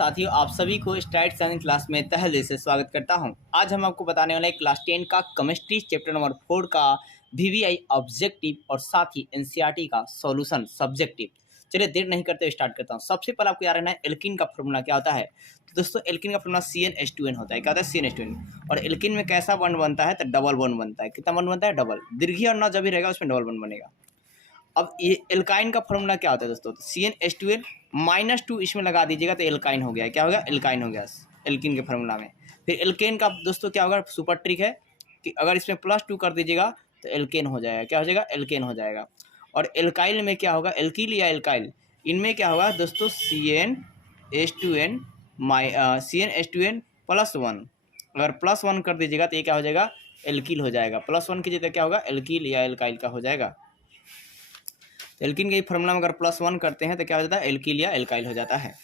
साथियों, आप सभी को स्टार्ट साइंस क्लास में तहे दिल से स्वागत करता हूं। आज हम आपको बताने वाले हैं क्लास 10 का केमिस्ट्री चैप्टर नंबर 4 का वीवीआई ऑब्जेक्टिव और साथ ही एनसीईआरटी का सॉल्यूशन सब्जेक्टिव। चलिए देर नहीं करते हुए स्टार्ट करता हूं। सबसे पहले आपको याद रखना है एल्कीन का फॉर्मूला क्या होता है। तो दोस्तों एल्कीन का फॉर्मूला CnH2n होता है। क्या होता है? CnH2n। और एल्कीन में कैसा बॉन्ड बनता है? तो डबल बॉन्ड बनता है। कितना बॉन्ड बनता है? डबल। दीर्घी और न जब भी रहेगा उसमें डबल बॉन्ड बनेगा। अब ये एल्काइन का फॉर्मूला क्या होता है दोस्तों? तो CnH2n -2 इसमें लगा दीजिएगा तो एल्काइन हो गया। क्या हो गया? एल्काइन हो गया एल्कीन के फॉर्मूला में। फिर एल्केन का दोस्तों क्या होगा? सुपर ट्रिक है कि अगर इसमें +2 कर दीजिएगा तो एल्केन हो जाएगा। क्या हो जाएगा? एल्केन हो जाएगा। और एल्काइल में क्या होगा? एल्कील या एल्काइल, इनमें क्या होगा दोस्तों? CnH2n +1। अगर +1 कर दीजिएगा तो ये क्या हो जाएगा? एल्कील हो जाएगा। +1 की जगह क्या होगा? एल्कील या एल्काइल का हो जाएगा। तो एल्कीन के फॉर्मूला में अगर +1 करते हैं तो क्या हो जाता है? एल्कील या एल्काइल हो जाता है।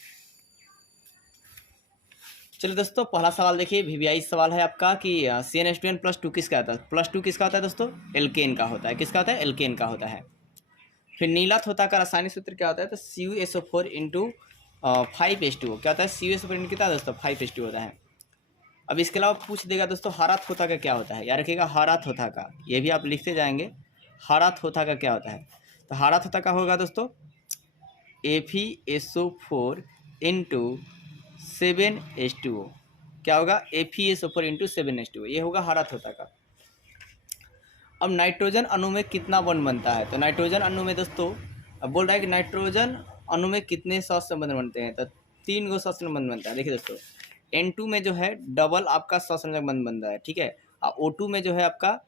चलिए दोस्तों, पहला सवाल देखिए, वीवीआई सवाल है आपका कि CnH2n +2 किसका होता है? +2 किसका होता है दोस्तों? एल्केन का होता है। किसका होता है? एल्केन का होता है। फिर नीला थोथा का रासायनिक सूत्र क्या होता है? तो CuSO4 × 5H2O। क्या होता है? CuSO4 कितना दोस्तों? 5H2 होता है। अब इसके अलावा पूछ देगा दोस्तों हरा थोथा का क्या होता है। याद रखिएगा हरा थोथा का, ये भी आप लिखते जाएंगे। हरा थोथा का क्या होता है? तो हरा थोथा का होगा दोस्तों FeSO4 × 7H2O। क्या होगा? FeSO4 × 7H2O, ये होगा हरा थोथा का। अब नाइट्रोजन अणु में कितना बॉन्ड बनता है? तो नाइट्रोजन अणु में दोस्तों अब बोल रहा है कि नाइट्रोजन अणु में कितने सहसंबंध बनते हैं? तो 3 गो सहसंबंध बनता है। देखिए दोस्तों, N2 में जो है डबल आपका सहसंबंध बनता है, ठीक है। और O2 में जो है आपका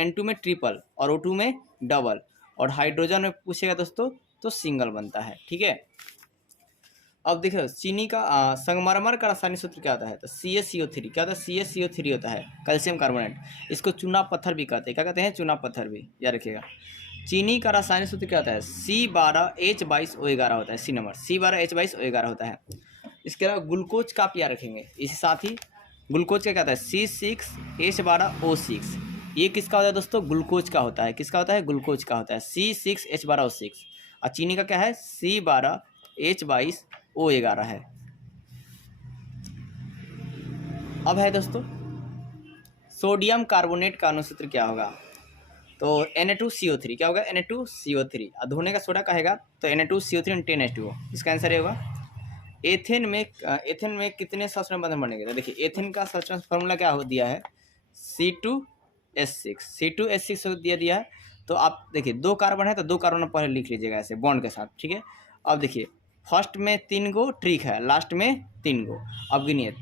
N2 में ट्रिपल और O2 में डबल। और हाइड्रोजन में पूछेगा दोस्तों तो सिंगल बनता है, ठीक है। अब देखो चीनी का संगमरमर का रासायनिक सूत्र क्या होता है? तो CaCO3। क्या होता है? CaCO3 होता है, कैल्शियम कार्बोनेट। इसको चूना पत्थर भी कहते हैं। क्या कहते हैं? चूना पत्थर भी, याद रखिएगा। चीनी का रासायनिक सूत्र क्या होता है? C12H22O11 होता है। सी नंबर C12H22O11 होता है। इसके अलावा ग्लूकोज का आप याद रखेंगे। इसी साथ ही ग्लूकोज का क्या होता है? C6H12O6। ये किसका होता है दोस्तों? ग्लूकोज का होता है। किसका होता है? ग्लूकोज का होता है, C6H12O6। और चीनी का क्या है? C12H22O11 है। अब है दोस्तों सोडियम कार्बोनेट का अनुसूत्र क्या होगा? तो Na2CO3। क्या होगा? Na2CO3। धोने का सोडा कहेगा तो Na2CO3 × 10H2O। इसका आंसर ये होगा। एथेन में कितने सहस्त्र बंधन बनेंगे? तो देखिए एथेन का सहस्त्र फॉर्मूला क्या हो दिया है? C2H6 दिया है। तो आप देखिए 2 कार्बन है तो 2 कार्बन पहले लिख लीजिएगा ऐसे बॉन्ड के साथ, ठीक है। अब देखिए फर्स्ट में 3 गो ट्रिक है, लास्ट में 3 गो। अब गिनिए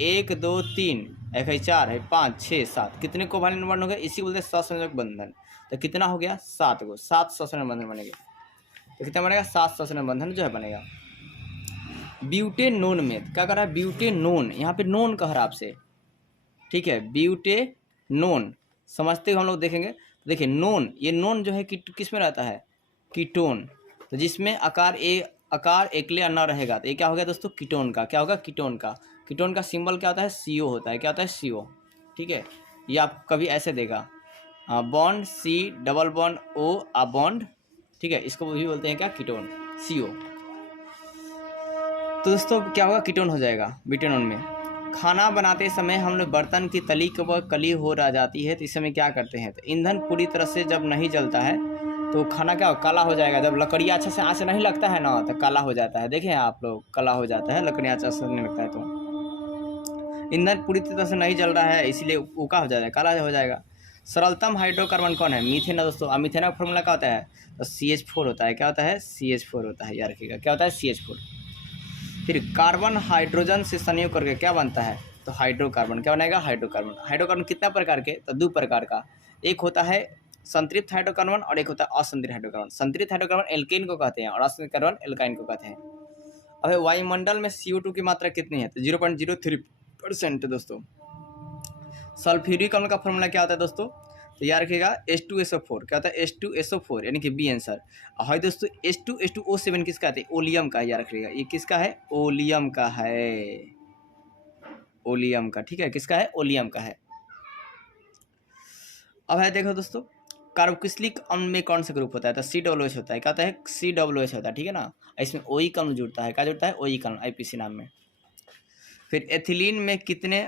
1 2 3 1 है 4 है 5 6 7, कितने कोवैलेंट बॉन्ड हो गए? इसी बोलते हैं सहसंयोजक बंधन। तो कितना हो गया? 7 गो, 7 सहसंयोजक बंधन बनेंगे। तो कितना बनेगा? 7 सहसंयोजक बंधन जो है बनेगा। ब्यूटेनोन में क्या कर रहा है? ब्यूटेनोन, यहाँ पे नोन कह रहा है आपसे, ठीक है। ब्यूटेनोन समझते हुए हम लोग देखेंगे। तो देखिए नोन, ये नोन जो है किस में रहता है? कीटोन। तो जिसमें आकार एकले न रहेगा तो ये क्या हो गया दोस्तों? कीटोन का। क्या होगा? कीटोन का। कीटोन का सिंबल क्या होता है? CO होता है। क्या होता है? CO, ठीक है। ये आप कभी ऐसे देगा bond C double bond O आ बॉन्ड, ठीक है। इसको भी बोलते हैं क्या? Ketone, CO। तो दोस्तों क्या होगा? कीटोन हो जाएगा ब्यूटेनोन में। खाना बनाते समय हम लोग बर्तन की तली के ऊपर कली हो रह जाती है तो इस समय क्या करते हैं? तो ईंधन पूरी तरह से जब नहीं जलता है तो खाना क्या काला हो जाएगा। जब लकड़ियाँ अच्छे से आँच नहीं लगता है ना तो काला हो जाता है। देखें आप लोग, काला हो जाता है लकड़ियाँ अच्छे से नहीं लगता है तो ईंधन पूरी तरह से नहीं जल रहा है, इसीलिए वो क्या हो जाएगा? काला हो जाएगा। सरलतम हाइड्रोकार्बन कौन है? मीथेन है दोस्तों। मीथेन का फॉर्मूला क्या होता है? तो CH4 होता है। क्या होता है? CH4 होता है, याद रखिएगा। क्या होता है? CH4। फिर कार्बन हाइड्रोजन से संयोग करके क्या बनता है? तो हाइड्रोकार्बन। क्या बनेगा? हाइड्रोकार्बन। हाइड्रोकार्बन कितना प्रकार के? तो 2 प्रकार का। एक होता है संतृप्त हाइड्रोकार्बन और एक होता है असंतृप्त हाइड्रोकार्बन। संतृप्त हाइड्रोकार्बन एल्केन को कहते हैं और असंतृप्त कार्बन एल्काइन को कहते हैं। अब वायुमंडल में CO2 की मात्रा कितनी है? तो 0.03% दोस्तों। सल्फ्यूरिक अम्ल का फॉर्मूला क्या होता है दोस्तों? तो याद रखिएगा H2SO4। क्या होता है? H2SO4 यानी कि बी आंसर। और दोस्तों H2H2O7 किसका है? ओलियम का। याद रखिएगा ये किसका है? ओलियम का है, ओलियम का, ठीक है। किसका है? ओलियम का है। अब है देखो दोस्तों कार्बोक्सिलिक अम्ल में कौन सा ग्रुप होता है? तो COOH होता है। क्या होता है? COOH होता है, ठीक है ना। इसमें OE अम्ल जुड़ता है। क्या जुड़ता है? OE अम्ल, IPC नाम में। फिर एथिलीन में कितने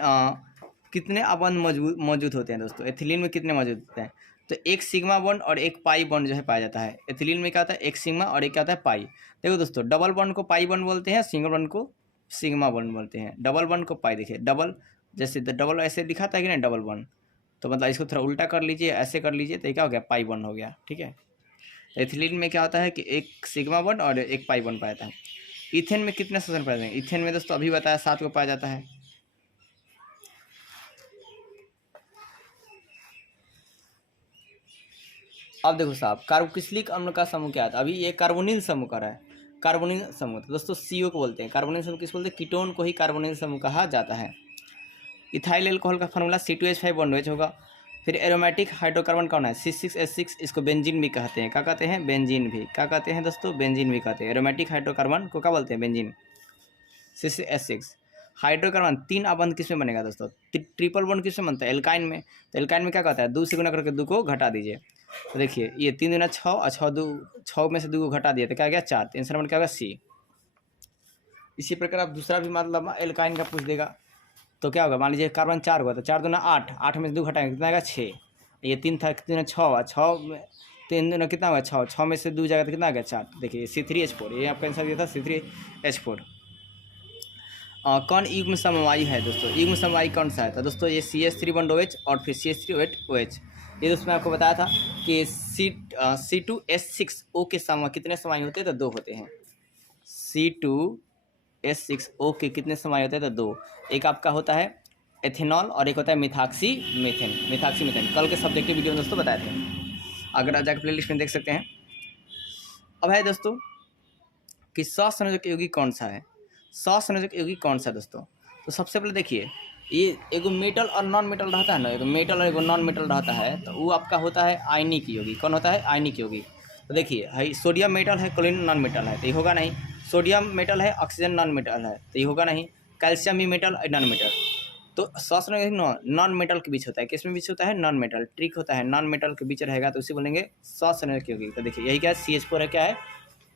अबंध मौजूद होते हैं दोस्तों? एथिलीन में कितने मौजूद होते हैं? तो एक सिग्मा बॉन्ड और एक पाई बॉन्ड जो है पाया जाता है। एथिलीन में क्या होता है? एक सिग्मा और एक क्या होता है? पाई। देखो दोस्तों, डबल बॉन्ड को पाई बॉन्ड बोलते हैं, सिंगल बॉन्ड को सिग्मा बॉन्ड बोलते हैं। डबल बॉन्ड को पाई, देखिए डबल, जैसे डबल ऐसे दिखाता है कि नहीं डबल बॉन्ड, तो मतलब इसको थोड़ा उल्टा कर लीजिए, ऐसे कर लीजिए, तो क्या हो गया? पाई बॉन्ड हो गया, ठीक है। एथिलीन में क्या होता है कि एक सिग्मा बॉन्ड और एक पाई बॉन्ड पाया जाता है। इथेन में कितने संयोजन पाए जाते हैं? इथेन में दोस्तों अभी बताया 7 को पाया जाता है। अब देखो साहब, कार्बोक्सिलिक अम्ल का समूह क्या था? अभी ये कार्बोनिल समूह का रहा है, कार्बोनिल समूह तो दोस्तों CO को बोलते हैं। कार्बोनिल समूह किसको बोलते हैं? कीटोन को ही कार्बोनिल समूह कहा जाता है। इथाइल एल्कोहल का फॉर्मूला C2H5 बॉन्ड OH होगा। फिर एरोमेटिक हाइड्रोकार्बन कौन है? C6H6, इसको बेंजीन भी कहते हैं। क्या कहते हैं? बेंजीन भी। क्या कहते हैं दोस्तों? बेंजीन भी कहते हैं। एरोमेटिक हाइड्रोकार्बन को क्या बोलते हैं? बेंजीन। C6H6 हाइड्रोकार्बन 3 अबंध किस में बनेगा दोस्तों? ट्रिपल बॉन्ड किस में बनता है? एल्काइन में। तो एल्काइन में क्या कहता है? 2 से गुना करके 2 को घटा दीजिए, तो देखिए ये 3 दूना 6 और 6 में से 2 को घटा दिया तो क्या गया? 4। तो आंसर क्या होगा? C। इसी प्रकार आप दूसरा भी मतलब एल्काइन का पूछ देगा तो क्या होगा? मान लीजिए कार्बन 4 होगा तो 4 दूना 8, 8 में से 2 घटाएंगे कितना आएगा? 6। ये 3 था, कितना 6 हुआ, 6 में 3 दूना कितना हुआ? 6, 6 में से 2 जाएगा तो कितना आ गया? 4। देखिए C3H4, ये आपका आंसर दिया था C3H4। कौन युग्म समवायु है दोस्तों? युग्म समवायु कौन सा है? तो दोस्तों ये CH3 बॉन्ड OH और फिर CH3OH। ये दोस्तों मैं आपको बताया था कि C2H6O के समवाय कितने समवायु होते हैं? तो 2 होते हैं। C2H6O के कितने समवायु होते हैं? तो 2। एक आपका होता है एथेनॉल और एक होता है मिथाक्सी मीथेन। कल के सब्जेक्टिव वीडियो में दोस्तों बताए थे, अगर जाकर प्ले लिस्ट में देख सकते हैं। अब है दोस्तों कि सहसंयोजक यौगिक कौन सा है? सहसंयोजक यौगिक कौन सा है दोस्तों? तो सबसे पहले देखिए, ये एगो मेटल और नॉन मेटल रहता है ना, एगो मेटल और एगो नॉन मेटल रहता है, तो वो आपका होता है आयनिक यौगिक। कौन होता है? आयनिक यौगिक। तो देखिए है सोडियम मेटल है, क्लोरीन नॉन मेटल है, तो ये होगा नहीं। सोडियम मेटल है, ऑक्सीजन नॉन मेटल है, तो ये होगा नहीं। कैल्शियम भी मेटल और नॉन मेटल। तो सहसंयोजक नॉन मेटल के बीच होता है। किस में बीच होता है? Non metal. ट्रिक होता है, नॉन मेटल के बीच रहेगा तो उसे बोलेंगे सहसंयोजक यौगिक। तो देखिए यही क्या है? CH4 है, क्या है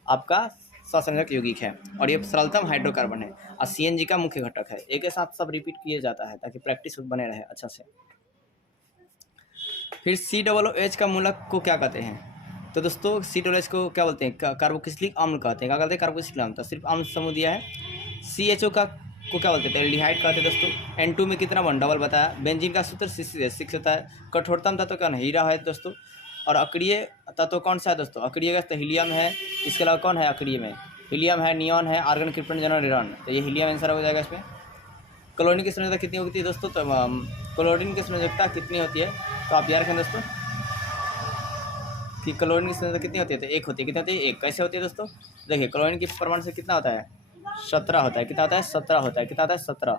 आपका? सहसंयोजक यौगिक है। और ये सरलतम हाइड्रोकार्बन है और CNG का मुख्य घटक है। एक के साथ सब रिपीट किया जाता है ताकि प्रैक्टिस बने रहे अच्छा से। फिर COOH का मूलक को क्या कहते हैं? तो दोस्तों COOH को क्या बोलते हैं? कार्बोक्सिलिक अम्ल कहते हैं। क्या कहते हैं? कार्बोक्सिलिक अम्ल। तो सिर्फ अम्ल समूह दिया है। CHO का को क्या बोलते हैं? एल्डिहाइड कहते हैं दोस्तों। N2 में कितना बॉन्ड? डबल बताया। बेंजीन का सूत्र C6H6 होता है। कठोरतम तत्व क्या है? हीरा है दोस्तों। और अक्रिय तत्व कौन सा है दोस्तों? अक्रिय गैस तो हीलियम है। इसके अलावा कौन है अक्रिय में? हीलियम है, नियॉन है, आर्गन, क्रिप्टन, जेनॉन, रेडॉन। तो ये हीलियम आंसर हो जाएगा इसमें। क्लोरीन की संयोजकता कितनी होती है दोस्तों? तो क्लोरीन की संयोजकता कितनी होती है? तो आप याद रखें दोस्तों कि क्लोरीन की संयोजकता कितनी होती है? तो 1 होती है। कितनी होती है? 1। कैसे होती है दोस्तों? देखिए क्लोरीन की परमाणु से कितना होता है? 17 होता है। कितना होता है? 17 होता है। कितना होता है? 17।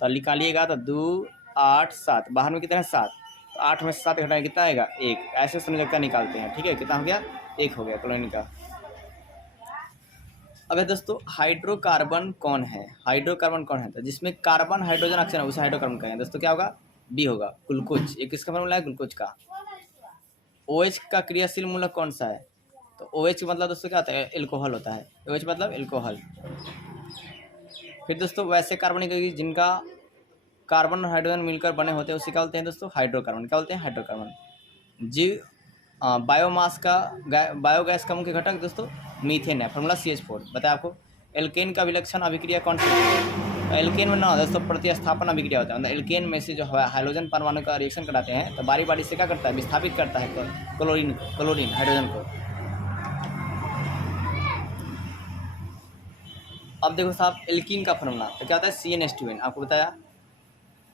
तो निकालिएगा तो 2, 8, 7। बाहर में कितना है? 7। तो 8 में से 7 घटाएं कितना आएगा? 1। ऐसे संयोजकता निकालते हैं, ठीक है। कितना हो गया? 1 हो गया क्लोरीन का। अब दोस्तों हाइड्रोकार्बन कौन है? हाइड्रोकार्बन कौन है? तो जिसमें कार्बन हाइड्रोजन ऑक्सीजन उसे हाइड्रोकार्बन कहेंगे दोस्तों। क्या होगा? B होगा, ग्लूकोज। ये किसका फॉर्मूला है? ग्लूकोज का। OH का क्रियाशील मूलक कौन सा है? तो OH मतलब दोस्तों क्या होता है? एल्कोहल होता है। OH मतलब एल्कोहल। फिर दोस्तों वैसे कार्बनिक यौगिक जिनका कार्बन और हाइड्रोजन मिलकर बने होते हैं उसे क्या बोलते हैं दोस्तों? हाइड्रोकार्बन। क्या बोलते हैं? हाइड्रोकार्बन। जीव बायोमास का बायोगैस का मुख्य घटक दोस्तों मीथेन है। फॉर्मूला CH4 बताया आपको। एल्केन का विलक्षण अभिक्रिया कौन सी होती है? एल्केन में ना दोस्तों प्रतिस्थापन अभिक्रिया होता है। मतलब एल्केन में से जो हाइड्रोजन परमाणु का रिएक्शन कराते हैं तो बारी बारी से क्या करता है? विस्थापित करता है क्लोरीन हाइड्रोजन को। अब देखो साहब एल्कीन का फॉर्मूला तो क्या होता है? CnH2n आपको बताया।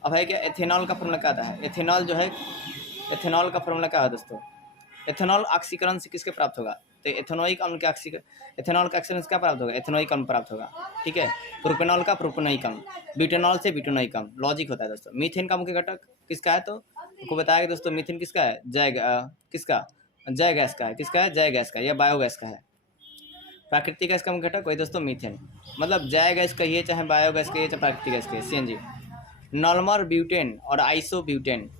अब है क्या? एथेनॉल का फॉर्मूला क्या आता है? एथेनॉल जो है, एथेनॉल का फॉर्मूला क्या है दोस्तों? एथेनॉल ऑक्सीकरण से किसके प्राप्त होगा? तो एथेनोइक अम्ल के एथेनॉल का ऑक्सीकरण से क्या प्राप्त होगा? एथेनोइक अम्ल प्राप्त होगा, ठीक है। प्रोपेनॉल का प्रोपेनोइक अम्ल, ब्यूटेनॉल से ब्यूटेनोइक अम्ल। लॉजिक होता है दोस्तों। मीथेन का मुख्य घटक किसका है? तो आपको बताया कि दोस्तों मीथेन किसका है? किसका? जय गैस का है। किसका है? जय गैस का या बायोगैस का है। प्राकृतिक गैस का मुख्य घटक वही दोस्तों मीथेन। मतलब जय गैस कहिए चाहे बायोगैस कहिए चाहे प्राकृतिक गैस कहिए, CNG। नॉर्मल ब्यूटेन और आइसोब्यूटेन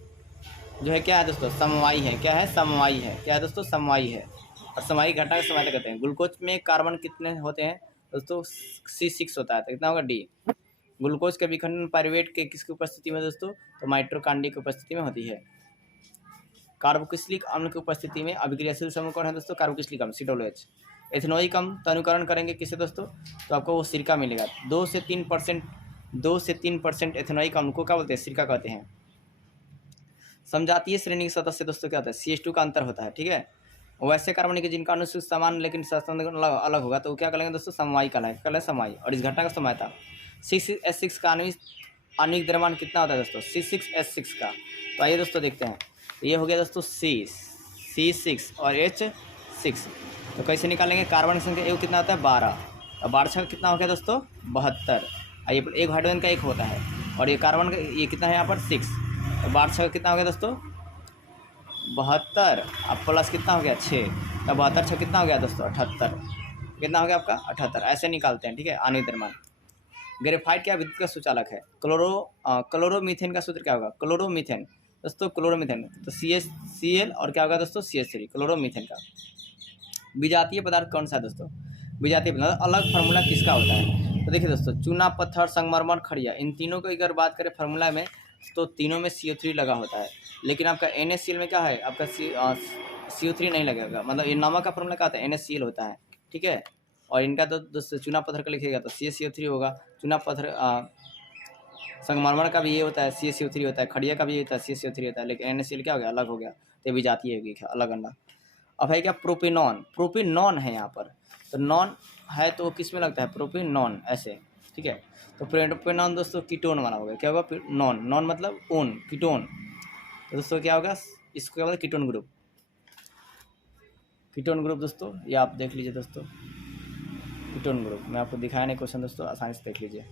जो है क्या है दोस्तों, समवायी है। क्या है, समवायी है। क्या है दोस्तों, समवायी है। और समवायी घटना के समवायित कहते हैं। ग्लूकोज में कार्बन कितने होते हैं दोस्तों, C6 होता है। तो कितना होगा, D। ग्लूकोज के विखंडन पाइरुवेट के किसकी उपस्थिति में दोस्तों, तो माइटोकांड्रिया की उपस्थिति में होती है। कार्बोक्सिलिक अम्ल की उपस्थिति में अभिक्रियाशील समूह कौन है दोस्तों, कार्बोक्सिलिक अम्ल, C(OH). एथेनोइक अम्ल तो अनुकरण करेंगे किसे दोस्तों, तो आपको वो सिरका मिलेगा। 2 से 3% एथेनोइक अम्ल को क्या बोलते हैं, सिरका कहते हैं। समजातीय श्रेणी की सदस्य दोस्तों क्या होता है, CH2 का अंतर होता है। ठीक है, वैसे कार्बनिक जिनका अनुसूचित समान लेकिन अलग होगा तो क्या करेंगे दोस्तों, समवायी कहलाएगा, समवायी। और इस घटना का समवायता 6S6 का आणविक द्रव्यमान कितना होता है दोस्तों, C6H6 का। तो आइए दोस्तों देखते हैं। ये हो गया दोस्तों C6 और H6। तो कैसे निकालेंगे, कार्बन की संख्या एक कितना होता है, 12। और 12 कितना हो गया दोस्तों, 72। आइए, एक हाइड्रोजन का एक होता है और ये कार्बन का ये कितना है यहाँ पर, 6। तो 12 कितना हो गया दोस्तों, 72। अब प्लस कितना हो गया, 6। तो 72 कितना हो गया दोस्तों, 78। कितना हो गया आपका, 78। ऐसे निकालते हैं। ठीक है, आणविक द्रव्यमान। ग्रेफाइट क्या विद्युत का सुचालक है। क्लोरोमीथेन का सूत्र क्या होगा, क्लोरोमीथेन दोस्तों, क्लोरोमीथेन तो CH और क्या होगा दोस्तों, CH3, क्लोरोमीथेन का। विजातीय पदार्थ कौन सा है दोस्तों, विजातीय पदार्थ अलग फार्मूला किसका होता है। तो देखिए दोस्तों, चूना, पत्थर, संगमरमर, खड़िया, इन तीनों को अगर बात करें फार्मूला में तो तीनों में CO3 लगा होता है। लेकिन आपका NaCl में क्या है, आपका CO3 नहीं लगेगा। मतलब ये नमक का फार्मूला क्या होता है, NaCl होता है। ठीक है, और इनका तो दोस्तों चूना पत्थर का लिखिएगा तो CaCO3 होगा। चूना पत्थर संगमरमर का भी ये होता है, CaCO3 होता है। खड़िया का भी ये होता है, CaCO3 होता है। लेकिन NaCl क्या हो गया, अलग हो गया। तो विजातीय होगी अलग अलग। अब है क्या, प्रोपिनॉन है यहाँ पर। तो नॉन है तो किस में लगता है, प्रोपिनॉन ऐसे। ठीक है, तो प्रोपिनॉन दोस्तों कीटोन वाला होगा। क्या होगा, नॉन मतलब ओन, कीटोन। तो दोस्तों क्या होगा, इसको क्या बोलते हैं, कीटोन ग्रुप। कीटोन ग्रुप दोस्तों ये आप देख लीजिए दोस्तों, कीटोन ग्रुप। मैं आपको दिखाया नहीं क्वेश्चन दोस्तों, आसानी से देख लीजिए।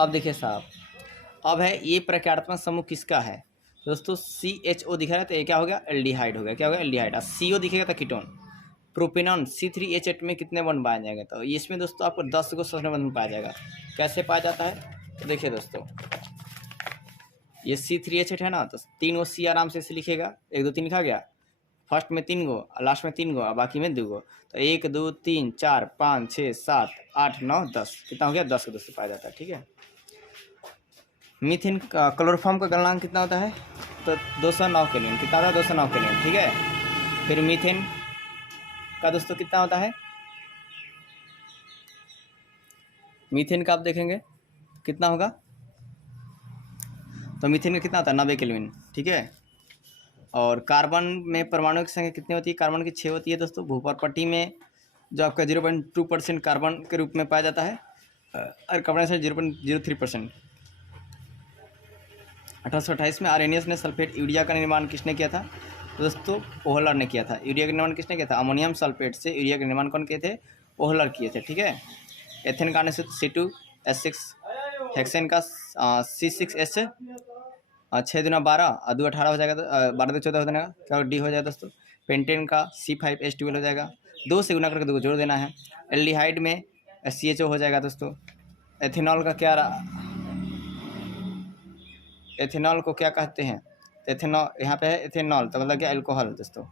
अब देखिए साहब, अब है ये प्रक्रियात्मक समूह किसका है दोस्तों, CHO दिखाया तो ये क्या हो गया, एल्डिहाइड हो गया। क्या हो गया, एल्डिहाइड। और CO दिखेगा तो कीटोन। प्रोपिनॉन C3H8 में कितने बंध पाया जाएगा, तो इसमें दोस्तों आपको 10 को संयोजन बंधन पाया जाएगा। कैसे पाया जाता है, तो देखिए दोस्तों, ये C3H8 है ना, तो 3 गो C आराम से लिखेगा, 1 2 3 लिखा गया। फर्स्ट में 3 गो, लास्ट में 3 गो, और बाकी में 2 गो। तो 1 2 3 4 5 6 7 8 9 10, कितना हो गया, 10 को दोस्तों पाया जाता है। ठीक है, मीथेन का क्लोरोफॉर्म का गलनांक कितना होता है, तो 209 केल्विन। कितना होता है, 209 केल्विन। ठीक है, फिर मीथेन का दोस्तों कितना होता है, मीथेन का आप देखेंगे कितना होगा, तो मीथेन का कितना होता है, 90 केल्विन। ठीक है, और कार्बन में परमाणु की संख्या कितनी होती है, कार्बन की 6 होती है दोस्तों। भूपर्पटी में जो आपका 0.2% कार्बन के रूप में पाया जाता है, और कार्बन से 0.03%। 1828 में आर्रेनियस ने सल्फेट यूरिया का निर्माण किसने किया था, तो दोस्तों ओहलर ने किया था। यूरिया का निर्माण किसने किया था, अमोनियम सल्फेट से यूरिया का निर्माण कौन किए थे, ओहलर किए थे। ठीक है, एथेन का C2H6, हेक्सेन का C6H 6 दूना 12 और 2 18 हो जाएगा, तो 12 2 14 हो जाएगा, क्या D हो जाएगा दोस्तों। पेंटेन का C5H12 हो जाएगा, 2 से गुना करके 2 को जोड़ देना है। एल्डिहाइड में CHO हो जाएगा दोस्तों। एथेनॉल का क्या, एथेनॉल को क्या कहते हैं, एथेनॉल यहाँ पे है एथेनॉल, तो मतलब क्या, अल्कोहल दोस्तों।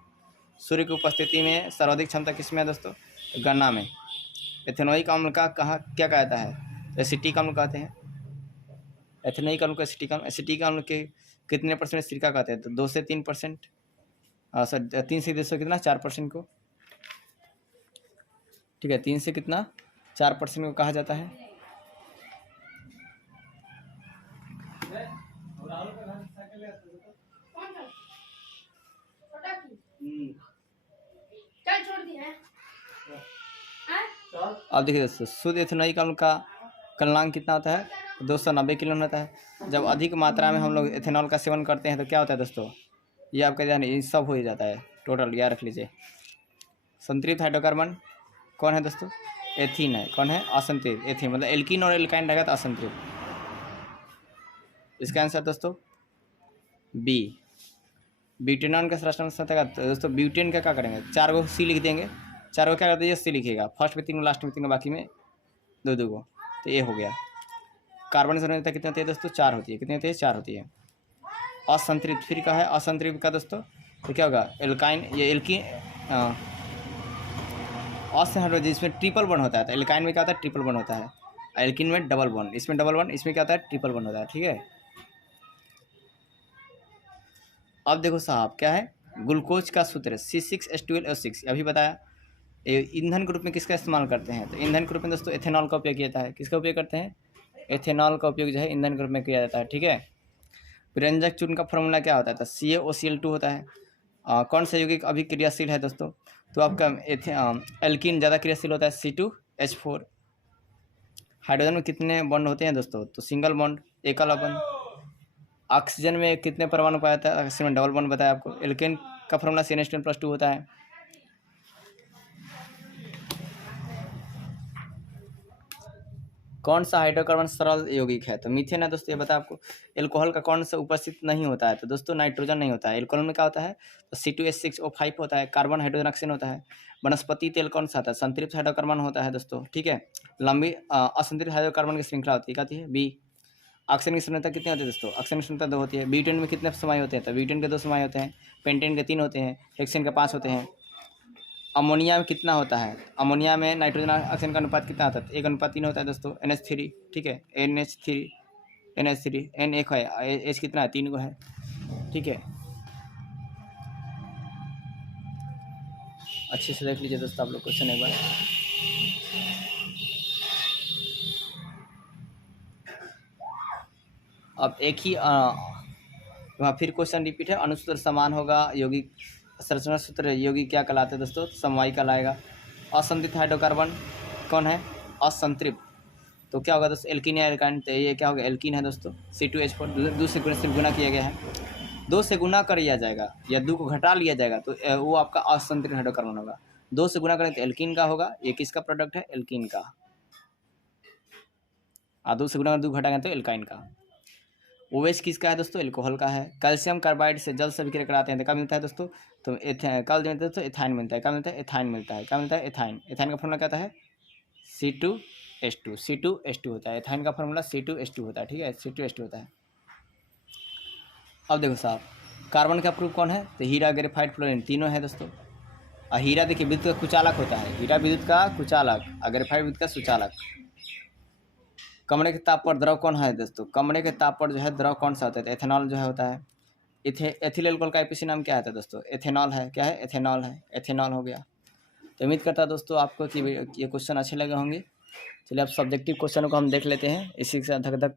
सूर्य की उपस्थिति में सर्वाधिक क्षमता किसमें है दोस्तों, गन्ना में। एथेनोइक अम्ल का कहाँ क्या कहता है, एसिटिक अम्ल कहते हैं। एथेनोइक अम्ल को एसिटिक अम्ल के कितने परसेंट सिरका कहते हैं, तो 2 से 3%, सर 3 से 200 कितना, 4% को। ठीक है, 3 से कितना, 4% को कहा जाता है। अब देखिए दोस्तों, शुद्ध एथेनोइक अम्ल का गलनांक कितना होता है, 290 किलो होता है। जब अधिक मात्रा में हम लोग एथेनॉल का सेवन करते हैं तो क्या होता है दोस्तों, ये आपका ध्यान, ये सब हो जाता है टोटल, याद रख लीजिए। संतृप्त हाइड्रोकार्बन कौन है दोस्तों, एथीन है। कौन है, असंतृप्त। एथीन मतलब एल्कीन और एल्काइन रहेगा तो असंतृप्त। इसका आंसर दोस्तों बी। ब्यूटेनॉन का संरचना बताएगा तो दोस्तों ब्यूटेन का क्या करेंगे, 4 को सी लिख देंगे, 4 को क्या कर दीजिए सी लिखिएगा, फर्स्ट में 3 लास्ट में 3 बाकी में 2 को, तो ये हो गया। कार्बन संरचना कितनी होती है दोस्तों, 4 होती है, कितनी होती है, 4 होती है। असंतृप्त फिर का है, असंतृप्त का दोस्तों तो क्या होगा, एल्काइन, ये एल्की असंतृप्त जिसमें ट्रिपल बॉन्ड होता है, तो एल्काइन में क्या होता है, ट्रिपल बॉन्ड होता है, एल्किन में डबल बॉन्ड, इसमें डबल बॉन्ड, इसमें क्या होता है, ट्रिपल बॉन्ड होता है, ठीक है। अब देखो साहब क्या है, ग्लूकोज का सूत्र C6H12O6 अभी बताया। ईंधन के रूप में किसका इस्तेमाल करते हैं, तो ईंधन के रूप में दोस्तों एथेनॉल का उपयोग किया जाता है। किसका उपयोग करते हैं, एथेनॉल का उपयोग जो है ईंधन के रूप में किया जाता है, ठीक है। विरंजक चूर्ण का फॉर्मूला क्या होता है, तो CaOCl2 होता है। कौन सा यौगिक अभी क्रियाशील है दोस्तों, तो आपका एल्किन ज़्यादा क्रियाशील होता है, C2H4। हाइड्रोजन में कितने बॉन्ड होते हैं दोस्तों, तो सिंगल बॉन्ड, एकल बॉन्ड। ऑक्सीजन में कितने परमाणु पाया जाता है, ऑक्सीजन में डबल बॉन्ड बताया आपको। एल्केन का फॉर्मूला CnH2+ होता है। कौन सा हाइड्रोकार्बन सरल यौगिक है, तो मीथेन है दोस्तों, ये बताया आपको। एल्कोहल का कौन सा उपस्थित नहीं होता है, तो दोस्तों नाइट्रोजन नहीं होता है। एल्कोहल में क्या होता है, तो C2H6O5 होता है, कार्बन हाइड्रोजन ऑक्सीजन होता है। वनस्पति तेल कौन सा आता है, संतृप्त हाइड्रोकार्बन होता है दोस्तों, ठीक है। लंबी असंतृप्त हाइड्रोकार्बन की श्रृंखला होती है, क्या होती है, बी। ऑक्सीजन की सांद्रता कितनी होती है दोस्तों, ऑक्सीजन की सांद्रता 2 होती है। ब्यूटेन में कितने समाई होते हैं, तो ब्यूटेन के 2 समाई होते हैं। पेंटेन के 3 होते हैं, हेक्सेन के 5 होते हैं। अमोनिया में कितना होता है, अमोनिया में नाइट्रोजन ऑक्सीजन का अनुपात कितना होता है, 1:3 होता है दोस्तों। NH3, ठीक है, NH3 N 1 है, H कितना है, 3 को है, ठीक है। अच्छे से देख लीजिए दोस्तों आप लोग क्वेश्चन एक बार। अब एक ही फिर क्वेश्चन रिपीट है, अनुसूत्र समान होगा, यौगिक संरचना सूत्र यौगिक क्या कहलाते हैं दोस्तों, समवायी कहलाएगा। असंतृप्त हाइड्रोकार्बन कौन है, असंतृप्त, तो क्या होगा दोस्तों, एल्किन या एल्काइन, तो ये क्या होगा, एल्किन है दोस्तों। C2H4 2 से गुणा किया गया है, 2 से गुना कर लिया जाएगा या 2 को घटा लिया जाएगा तो वो आपका असंतृप्त हाइड्रोकार्बन होगा। 2 से गुना करें तो एल्किन का होगा, ये किसका प्रोडक्ट है, एल्किन का। 2 से गुना 2 घटाएंगे तो एल्काइन का। OH किसका है दोस्तों, एल्कोहल का है। कैल्शियम कार्बाइड से जल से विक्रिया कराते हैं तो क्या मिलता है दोस्तों, तो कल जो मिलता है दोस्तों एथाइन मिलता है, क्या मिलता है, एथाइन मिलता है, क्या मिलता है, एथाइन। एथाइन का फॉर्मूला क्या होता है, C2H2 होता है, एथाइन का फॉर्मूला C2H2 होता है, ठीक है, C2H2 होता है। अब देखो साहब, कार्बन का प्रूफ कौन है, तो हीरा, ग्रेफाइट, फ्लोरीन, तीनों है दोस्तों। और हीरा देखिए विद्युत का कुचालक होता है, हीरा विद्युत का कुचालक, और ग्रेफाइट विद्युत का सुचालक। कमरे के ताप पर द्रव कौन है दोस्तों, कमरे के ताप पर जो है द्रव कौन सा होता है, तो एथेनॉल जो है होता है। एथिल एल्कोहल का IPC नाम क्या है दोस्तों, एथेनॉल है, क्या है, एथेनॉल है, एथेनॉल हो गया। तो उम्मीद करता है दोस्तों आपको कि ये क्वेश्चन अच्छे लगे होंगे। चलिए अब सब्जेक्टिव क्वेश्चनों को हम देख लेते हैं, इसी के साथ धक धक